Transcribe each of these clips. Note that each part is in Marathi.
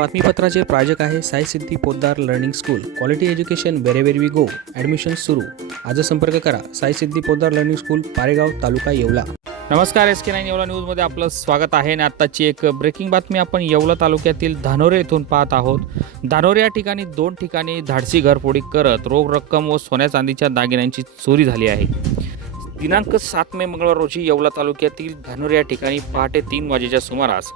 बातमीपत्राचे प्रायोजक आहे Sai Siddhi Poddar learning school. Quality education wherever we go admission सुरू. आज संपर्क करा. Sai Siddhi Poddar learning school Paregaon taluka Yeola. नमस्कार एस के नाईन येवला न्यूजमध्ये आपलं स्वागत आहे. आणि आत्ताची एक ब्रेकिंग बातमी आपण येवला तालुक्यातील धानोरे येथून पाहत आहोत. धानोरे या ठिकाणी दोन ठिकाणी धाडसी घरफोडी करत रोख रक्कम व सोन्या चांदीच्या दागिन्यांची चोरी झाली आहे. दिनांक सात मे मंगळवार रोजी येवला तालुक्यातील धानोरे या ठिकाणी पहाटे तीन वाजेच्या सुमारास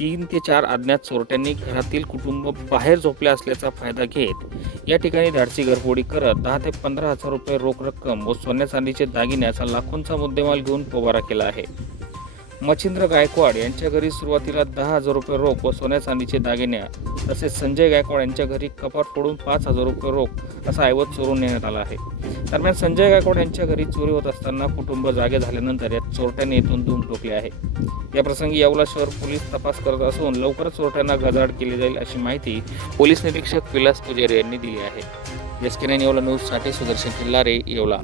तीन ते चार अज्ञात चोरट्यांनी घरातील कुटुंब बाहेर झोपले असल्याचा फायदा घेत या ठिकाणी धाडसी घरफोडी करत दहा ते पंधरा हजार रुपये रोख रक्कम व सोन्या चांदीचे दागिने असा लाखोंचा मुद्देमाल घेऊन पोबारा केला आहे. मच्छिंद्र गायकवाड यांच्या घरी सुरुवातीला दहा हजार रुपये रोख व सोन्या चांदीचे दागिने तसेच संजय गायकवाड यांच्या घरी कपाट फोडून पाच हजार रुपये रोख असा ऐवज चोरून नेण्यात आला आहे. दरम्यान संजय गायकवाड यांच्या घरी चोरी होत असताना कुटुंब जागे झाल्यानंतर या चोरट्याने येथून धूम ठोकले आहे. या प्रसंगी येवला शहर पोलीस तपास करत असून लवकरच चोरट्यांना गजाड केली जाईल अशी माहिती पोलीस निरीक्षक विलास पुजारी यांनी दिली आहे. एसकेन येवला न्यूजसाठी सुदर्शन किल्लारे येवला.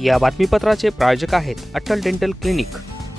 या बातमीपत्राचे प्रायोजक आहेत Atal dental clinic.